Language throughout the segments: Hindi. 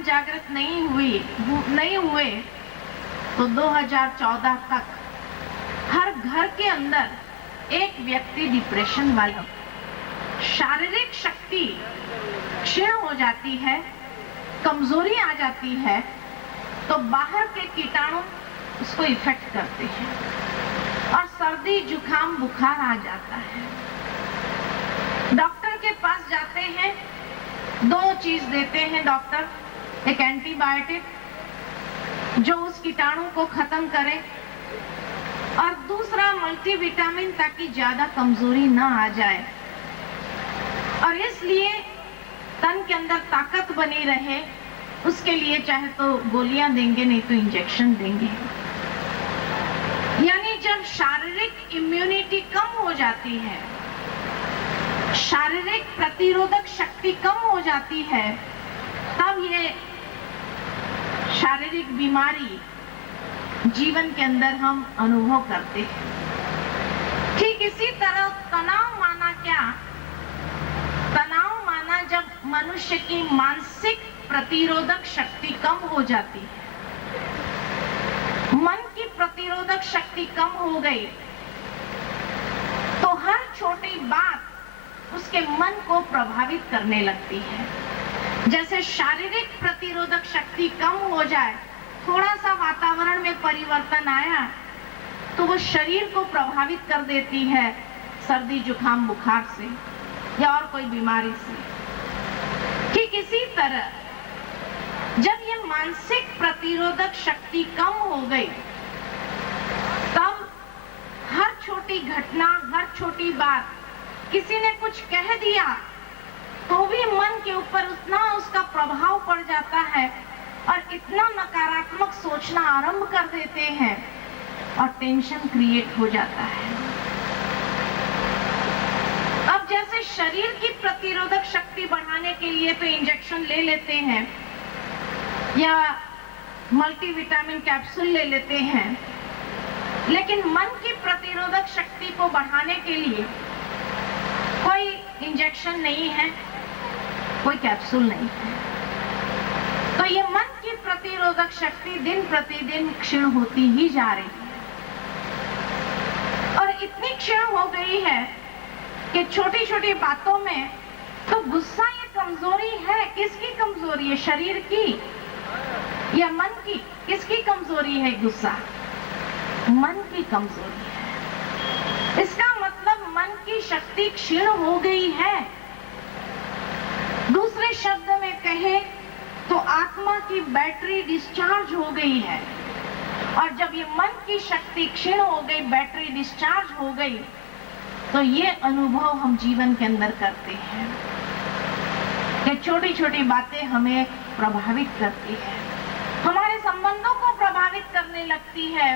हम जागृत नहीं हुए तो 2014 तक हर घर के अंदर एक व्यक्ति डिप्रेशन वाला, शारीरिक शक्ति क्षीण हो जाती है, कमजोरी आ जाती है, तो बाहर के कीटाणु उसको इफेक्ट करते हैं और सर्दी जुकाम बुखार आ जाता है। डॉक्टर के पास जाते हैं, 2 चीज देते हैं डॉक्टर, एक एंटीबायोटिक जो उस कीटाणु को खत्म करे और दूसरा मल्टीविटामिन ताकि ज्यादा कमजोरी ना आ जाए और इसलिए तन के अंदर ताकत बनी रहे, उसके लिए चाहे तो गोलियां देंगे नहीं तो इंजेक्शन देंगे। यानी जब शारीरिक इम्यूनिटी कम हो जाती है, शारीरिक प्रतिरोधक शक्ति कम हो जाती है, तब ये शारीरिक बीमारी जीवन के अंदर हम अनुभव करते हैं। ठीक इसी तरह तनाव माना क्या? तनाव माना जब मनुष्य की मानसिक प्रतिरोधक शक्ति कम हो जाती है, मन की प्रतिरोधक शक्ति कम हो गई तो हर छोटी बात उसके मन को प्रभावित करने लगती है। जैसे शारीरिक प्रतिरोधक शक्ति कम हो जाए, थोड़ा सा वातावरण में परिवर्तन आया तो वो शरीर को प्रभावित कर देती है, सर्दी जुकाम बुखार से या और कोई बीमारी से। ठीक इसी तरह जब ये मानसिक प्रतिरोधक शक्ति कम हो गई, तब हर छोटी घटना, हर छोटी बात, किसी ने कुछ कह दिया तो भी मन के ऊपर उतना उसका प्रभाव पड़ जाता है और इतना नकारात्मक सोचना आरंभ कर देते हैं और टेंशन क्रिएट हो जाता है। अब जैसे शरीर की प्रतिरोधक शक्ति बढ़ाने के लिए तो इंजेक्शन ले लेते हैं या मल्टीविटामिन कैप्सूल ले लेते हैं, लेकिन मन की प्रतिरोधक शक्ति को बढ़ाने के लिए कोई इंजेक्शन नहीं है, कोई कैप्सूल नहीं है। तो ये मन की प्रतिरोधक शक्ति दिन प्रतिदिन क्षीण होती ही जा रही है और इतनी क्षीण हो गई है कि छोटी छोटी बातों में तो गुस्सा ये कमजोरी है। किसकी कमजोरी है? शरीर की या मन की? किसकी कमजोरी है गुस्सा? मन की कमजोरी है। इसका मतलब मन की शक्ति क्षीण हो गई है। दूसरे शब्द में कहे तो आत्मा की बैटरी डिस्चार्ज हो गई है और जब ये मन की शक्ति क्षीण हो गई, बैटरी डिस्चार्ज हो गई, तो ये अनुभव हम जीवन के अंदर करते हैं कि छोटी छोटी बातें हमें प्रभावित करती है, हमारे संबंधों को प्रभावित करने लगती है,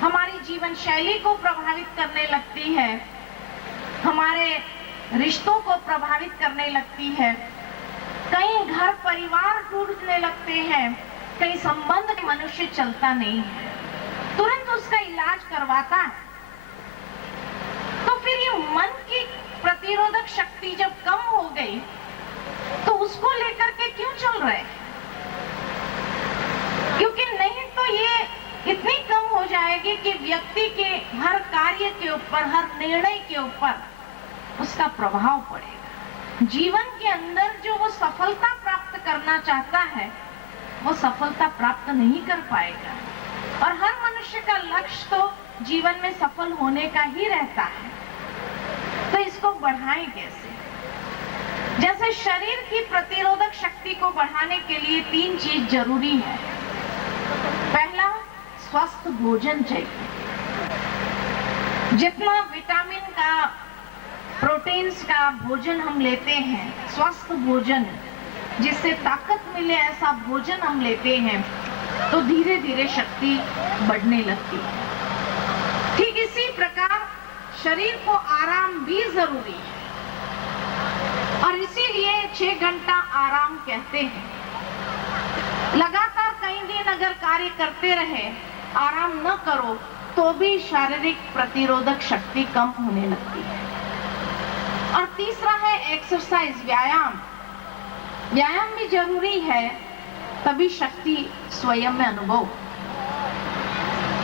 हमारी जीवन शैली को प्रभावित करने लगती है, हमारे रिश्तों को प्रभावित करने लगती है। कई घर परिवार टूटने लगते हैं, कई संबंध मनुष्य चलता नहीं है, तुरंत उसका इलाज करवाता है। तो फिर ये मन की प्रतिरोधक शक्ति जब कम हो गई तो उसको लेकर के क्यों चल रहे हैं? क्योंकि नहीं तो ये इतनी कम हो जाएगी कि व्यक्ति के हर कार्य के ऊपर, हर निर्णय के ऊपर उसका प्रभाव पड़ेगा। जीवन के अंदर जो वो सफलता प्राप्त करना चाहता है वो सफलता प्राप्त नहीं कर पाएगा और हर मनुष्य का लक्ष्य तो जीवन में सफल होने का ही रहता है। तो इसको बढ़ाएं कैसे? जैसे शरीर की प्रतिरोधक शक्ति को बढ़ाने के लिए 3 चीज जरूरी है। पहला, स्वस्थ भोजन चाहिए। जितना विटामिन का, प्रोटीन्स का भोजन हम लेते हैं, स्वस्थ भोजन जिससे ताकत मिले ऐसा भोजन हम लेते हैं, तो धीरे धीरे शक्ति बढ़ने लगती है। ठीक इसी प्रकार शरीर को आराम भी जरूरी है और इसीलिए 6 घंटा आराम कहते हैं। लगातार कई दिन अगर कार्य करते रहे, आराम न करो तो भी शारीरिक प्रतिरोधक शक्ति कम होने लगती है। और तीसरा है एक्सरसाइज, व्यायाम। व्यायाम भी जरूरी है तभी शक्ति स्वयं में अनुभव।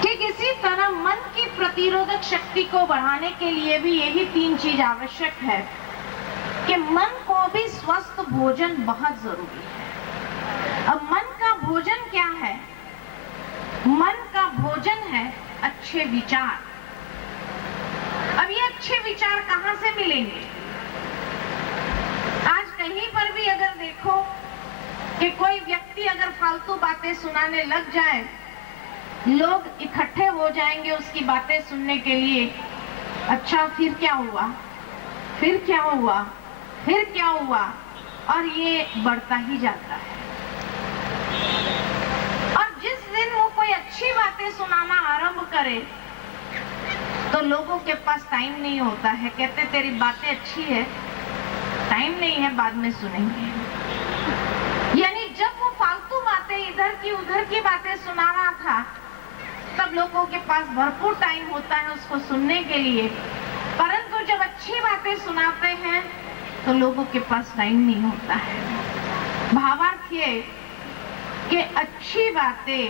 ठीक इसी तरह मन की प्रतिरोधक शक्ति को बढ़ाने के लिए भी यही 3 चीज आवश्यक है कि मन को भी स्वस्थ भोजन बहुत जरूरी है। अब मन का भोजन क्या है? मन का भोजन है अच्छे विचार। अब ये अच्छे विचार कहां से मिलेंगे? आज कहीं पर भी अगर देखो कि कोई व्यक्ति अगर फालतू बातें सुनाने लग जाए, लोग इकट्ठे हो जाएंगे उसकी बातें सुनने के लिए। अच्छा, फिर क्या हुआ, फिर क्या हुआ, फिर क्या हुआ, और ये बढ़ता ही जाता है। और जिस दिन वो कोई अच्छी बातें सुनाना आरंभ करे तो लोगों के पास टाइम नहीं होता है। कहते तेरी बातें अच्छी है, टाइम नहीं है, बाद में सुनेंगे। यानी जब वो फालतू बातें इधर की उधर की बातें सुना रहा था, तब लोगों के पास भरपूर टाइम होता है उसको सुनने के लिए, परंतु जब अच्छी बातें सुनाते हैं तो लोगों के पास टाइम नहीं होता है। भावार्थ ये कि अच्छी बातें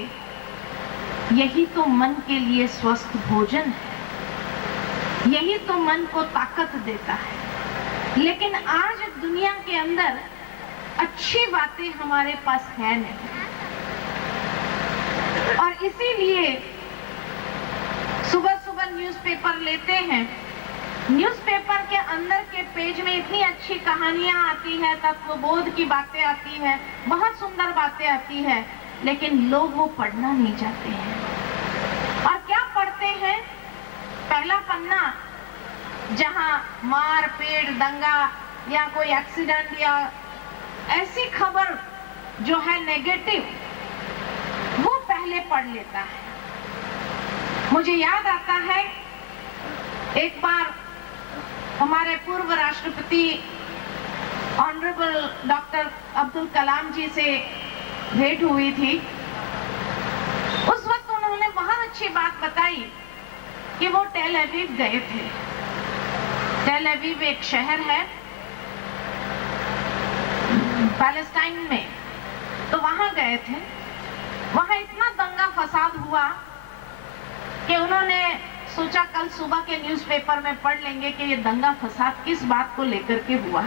यही तो मन के लिए स्वस्थ भोजन है, यही तो मन को ताकत देता है। लेकिन आज दुनिया के अंदर अच्छी बातें हमारे पास है नहीं, और इसीलिए सुबह सुबह न्यूज़पेपर लेते हैं। न्यूज़पेपर के अंदर के पेज में इतनी अच्छी कहानियां आती है, तत्वबोध की बातें आती है, बहुत सुंदर बातें आती है, लेकिन लोग वो पढ़ना नहीं चाहते हैं। और क्या पढ़ते हैं? पहला पन्ना जहां मार पीट, दंगा या कोई एक्सीडेंट या ऐसी खबर जो है नेगेटिव, वो पहले पढ़ लेता है। मुझे याद आता है एक बार हमारे पूर्व राष्ट्रपति ऑनरेबल डॉक्टर अब्दुल कलाम जी से भेंट हुई थी। उस वक्त उन्होंने बहुत अच्छी बात बताई कि वो टेल अवीव गए थे। टेल अवीव एक शहर है पैलेस्टाइन में, तो वहां गए थे। वहां इतना दंगा फसाद हुआ कि उन्होंने सोचा कल सुबह के न्यूज़पेपर में पढ़ लेंगे कि ये दंगा फसाद किस बात को लेकर के हुआ।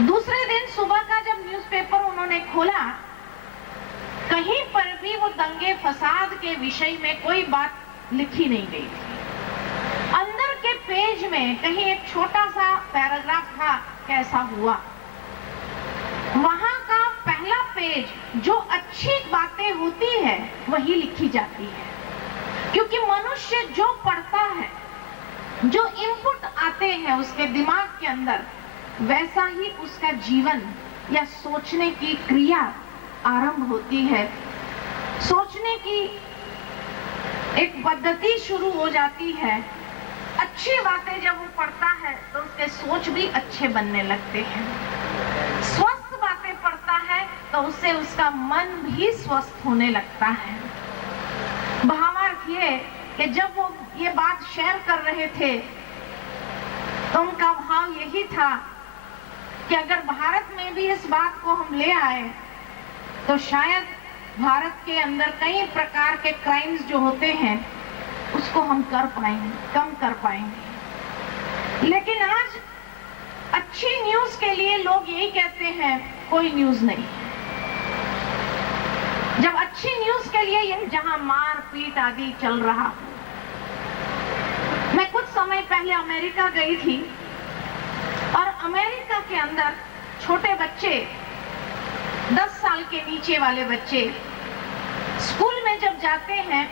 दूसरे दिन सुबह का जब न्यूज़पेपर उन्होंने खोला, कहीं पर भी वो दंगे फसाद के विषय में कोई बात लिखी नहीं गई थी। अंदर के पेज में कहीं एक छोटा सा पैराग्राफ था, कैसा हुआ। वहां का पहला पेज जो अच्छी बातें होती है वही लिखी जाती है, क्योंकि मनुष्य जो पढ़ता है, जो इनपुट आते हैं उसके दिमाग के अंदर, वैसा ही उसका जीवन या सोचने की क्रिया आरंभ होती है। सोचने की एक पद्धति शुरू हो जाती है। अच्छी बातें जब वो पढ़ता है तो उसके सोच भी अच्छे बनने लगते हैं। स्वस्थ बातें पढ़ता है तो उससे उसका मन भी स्वस्थ होने लगता है। भावार्थ ये कि जब वो ये बात शेयर कर रहे थे तो उनका भाव यही था कि अगर भारत में भी इस बात को हम ले आए तो शायद भारत के अंदर कई प्रकार के क्राइम्स जो होते हैं उसको हम कर पाएंगे, कम कर पाएंगे। लेकिन आज अच्छी न्यूज के लिए लोग यही कहते हैं कोई न्यूज नहीं। जब अच्छी न्यूज के लिए ये जहां मार पीट आदि चल रहा। मैं कुछ समय पहले अमेरिका गई थी और अमेरिका के अंदर छोटे बच्चे, 10 साल के नीचे वाले बच्चे स्कूल में जब जाते हैं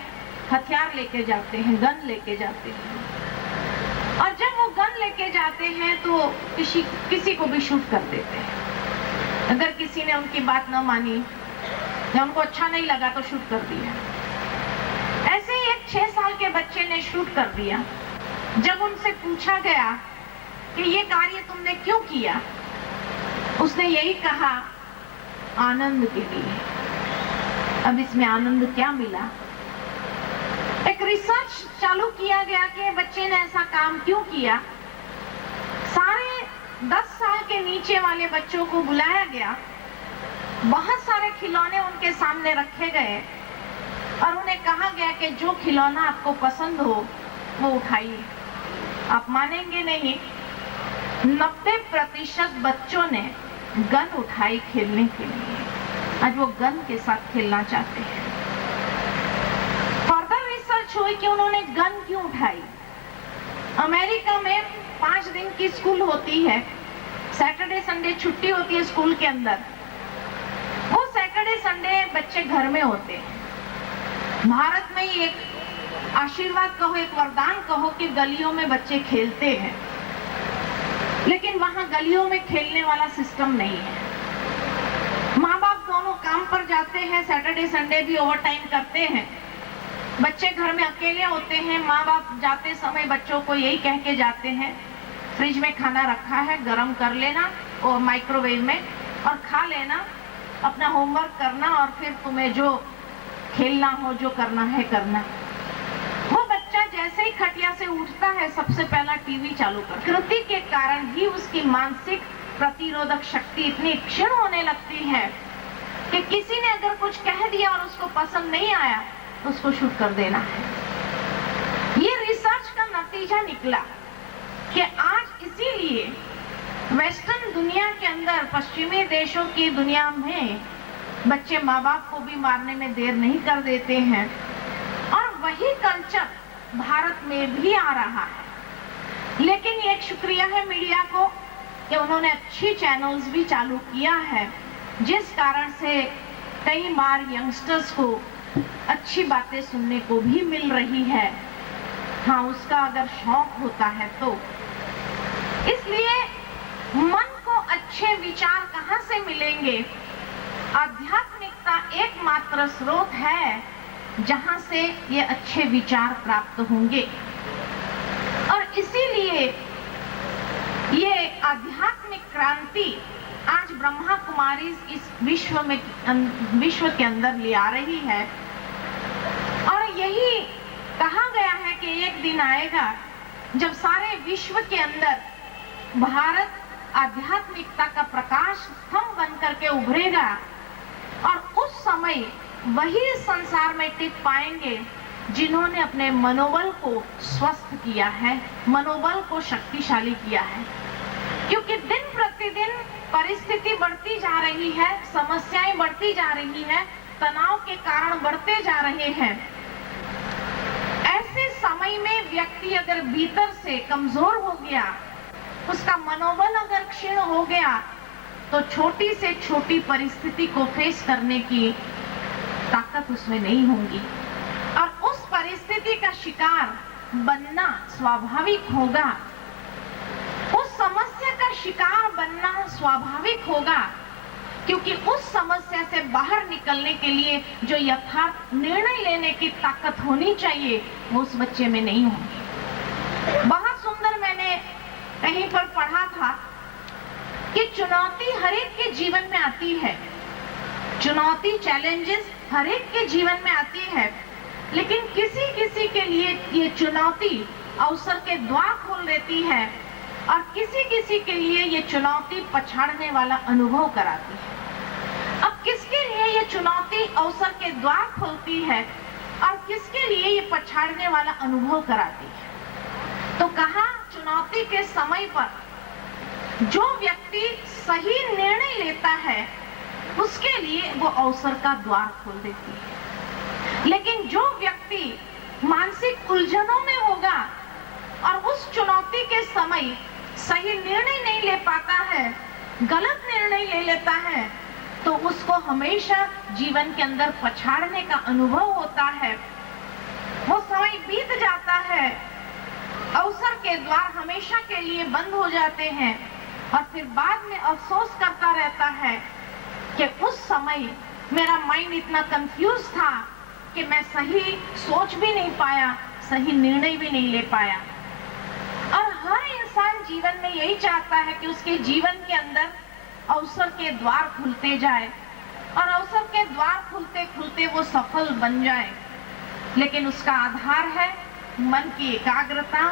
हथियार लेके जाते हैं, गन लेके जाते हैं, और जब वो गन लेके जाते हैं तो किसी को भी शूट कर देते हैं। अगर किसी ने उनकी बात न मानी या उनको अच्छा नहीं लगा तो शूट कर दिया। ऐसे ही एक 6 साल के बच्चे ने शूट कर दिया। जब उनसे पूछा गया कि ये कार्य तुमने क्यों किया, उसने यही कहा आनंद के लिए। अब इसमें आनंद क्या मिला? एक रिसर्च चालू किया गया कि बच्चे ने ऐसा काम क्यों किया। सारे 10 साल के नीचे वाले बच्चों को बुलाया गया, बहुत सारे खिलौने उनके सामने रखे गए और उन्हें कहा गया कि जो खिलौना आपको पसंद हो वो उठाइए। आप मानेंगे नहीं, 90% बच्चों ने गन उठाई खेलने के लिए। आज वो गन के साथ खेलना चाहते हैं। फर्दर रिसर्च हुई कि उन्होंने गन क्यों उठाई। अमेरिका में 5 दिन की स्कूल होती है, सैटरडे संडे छुट्टी होती है स्कूल के अंदर। वो सैटरडे संडे बच्चे घर में होते हैं। भारत में ही एक आशीर्वाद कहो, एक वरदान कहो कि गलियों में बच्चे खेलते हैं, लेकिन वहां गलियों में खेलने वाला सिस्टम नहीं है। माँ बाप दोनों काम पर जाते हैं, सैटरडे संडे भी ओवर टाइम करते हैं। बच्चे घर में अकेले होते हैं। माँ बाप जाते समय बच्चों को यही कह के जाते हैं, फ्रिज में खाना रखा है, गरम कर लेना और माइक्रोवेव में और खा लेना, अपना होमवर्क करना और फिर तुम्हें जो खेलना हो, जो करना है करना। वो बच्चा जैसे ही खटिया से उठता है, सबसे पहला टीवी चालू कर। प्रकृति के कारण ही उसकी मानसिक प्रतिरोधक शक्ति इतनी क्षीण होने लगती है कि किसी ने अगर कुछ कह दिया और उसको पसंद नहीं आया तो उसको शूट कर देना है। ये रिसर्च का नतीजा निकला कि आज इसीलिए वेस्टर्न दुनिया के अंदर, पश्चिमी देशों की दुनिया में बच्चे माँ बाप को भी मारने में देर नहीं कर देते हैं और वही कल्चर भारत में भी आ रहा है। लेकिन ये शुक्रिया है मीडिया को कि उन्होंने अच्छी चैनल्स भी चालू किया है, जिस कारण से कई बार यंगस्टर्स को अच्छी बातें सुनने को भी मिल रही है। हाँ, उसका अगर शौक होता है तो। इसलिए मन को अच्छे विचार कहाँ से मिलेंगे? आध्यात्मिकता एकमात्र स्रोत है जहां से ये अच्छे विचार प्राप्त होंगे। और इसीलिए ये आध्यात्मिक क्रांति आज ब्रह्मा कुमारी इस विश्व के अंदर ले आ रही है। और यही कहा गया है कि एक दिन आएगा जब सारे विश्व के अंदर भारत आध्यात्मिकता का प्रकाश स्तंभ बनकर के उभरेगा और उस समय वही संसार में टिक पाएंगे जिन्होंने अपने मनोबल को स्वस्थ किया है, मनोबल को शक्तिशाली किया है। क्योंकि दिन प्रतिदिन परिस्थिति बढ़ती जा रही है, समस्याएं बढ़ती जा रही है, तनाव के कारण बढ़ते जा रहे हैं। ऐसे समय में व्यक्ति अगर भीतर से कमजोर हो गया, उसका मनोबल अगर क्षीण हो गया, तो छोटी से छोटी परिस्थिति को फेस करने की ताकत उसमें नहीं होगी और उस परिस्थिति का शिकार बनना स्वाभाविक होगा। उस समस्या का शिकार बनना स्वाभाविक होगा, क्योंकि उस समस्या से बाहर निकलने के लिए जो यथार्थ निर्णय लेने की ताकत होनी चाहिए वो उस बच्चे में नहीं होगी। बहुत सुंदर मैंने कहीं पर पढ़ा था कि चुनौती हर एक के जीवन में आती है, चुनौती, चैलेंजेस हर एक के जीवन में आती है, लेकिन किसी किसी के लिए ये चुनौती अवसर के द्वार खोल देती है और किसी किसी के लिए ये चुनौती पछाड़ने वाला अनुभव कराती है। अब किसके लिए ये चुनौती अवसर के द्वार खोलती है और किसके लिए ये पछाड़ने वाला अनुभव कराती है? तो कहा, चुनौती के समय पर जो व्यक्ति सही निर्णय लेता है उसके लिए वो अवसर का द्वार खोल देती है, लेकिन जो व्यक्ति मानसिक उलझनों में होगा और उस चुनौती के समय सही निर्णय नहीं ले पाता है, गलत निर्णय ले लेता है, तो उसको हमेशा जीवन के अंदर पछाड़ने का अनुभव होता है। वो समय बीत जाता है, अवसर के द्वार हमेशा के लिए बंद हो जाते हैं और फिर बाद में अफसोस करता रहता है कि उस समय मेरा माइंड इतना कंफ्यूज था कि मैं सही सोच भी नहीं पाया, सही निर्णय भी नहीं ले पाया। और हर इंसान जीवन में यही चाहता है कि उसके जीवन के अंदर अवसर के द्वार खुलते जाए और अवसर के द्वार खुलते खुलते वो सफल बन जाए, लेकिन उसका आधार है मन की एकाग्रता,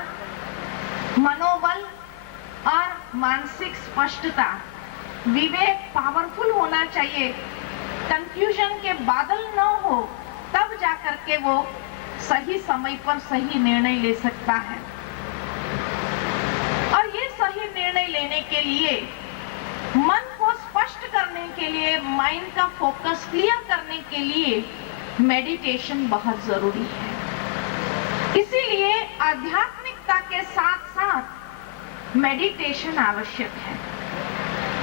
मनोबल और मानसिक स्पष्टता। विवेक पावरफुल होना चाहिए कंफ्यूजन के बादल न हो, तब जाकर के वो सही समय पर सही निर्णय ले सकता है। और ये सही निर्णय लेने के लिए, मन को स्पष्ट करने के लिए, माइंड का फोकस क्लियर करने के लिए मेडिटेशन बहुत जरूरी है। इसीलिए आध्यात्मिकता के साथ साथ मेडिटेशन आवश्यक है,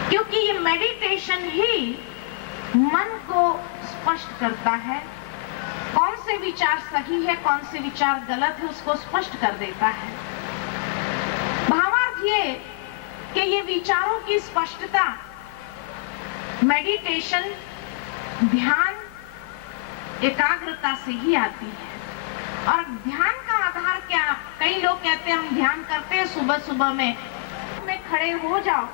क्योंकि ये मेडिटेशन ही मन को स्पष्ट करता है। कौन से विचार सही है, कौन से विचार गलत है, उसको स्पष्ट कर देता है। भावार्थ ये कि ये विचारों की स्पष्टता मेडिटेशन, ध्यान, एकाग्रता से ही आती है। और ध्यान का आधार क्या? कई लोग कहते हैं हम ध्यान करते हैं सुबह सुबह में खड़े हो जाओ,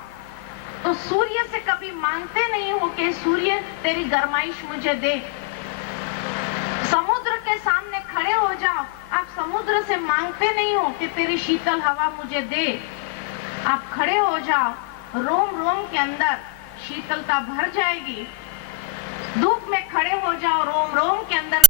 तो सूर्य से कभी मांगते नहीं हो कि सूर्य तेरी गरमाइश मुझे दे। समुद्र के सामने खड़े हो जाओ, आप समुद्र से मांगते नहीं हो कि तेरी शीतल हवा मुझे दे। आप खड़े हो जाओ, रोम रोम के अंदर शीतलता भर जाएगी। धूप में खड़े हो जाओ, रोम रोम के अंदर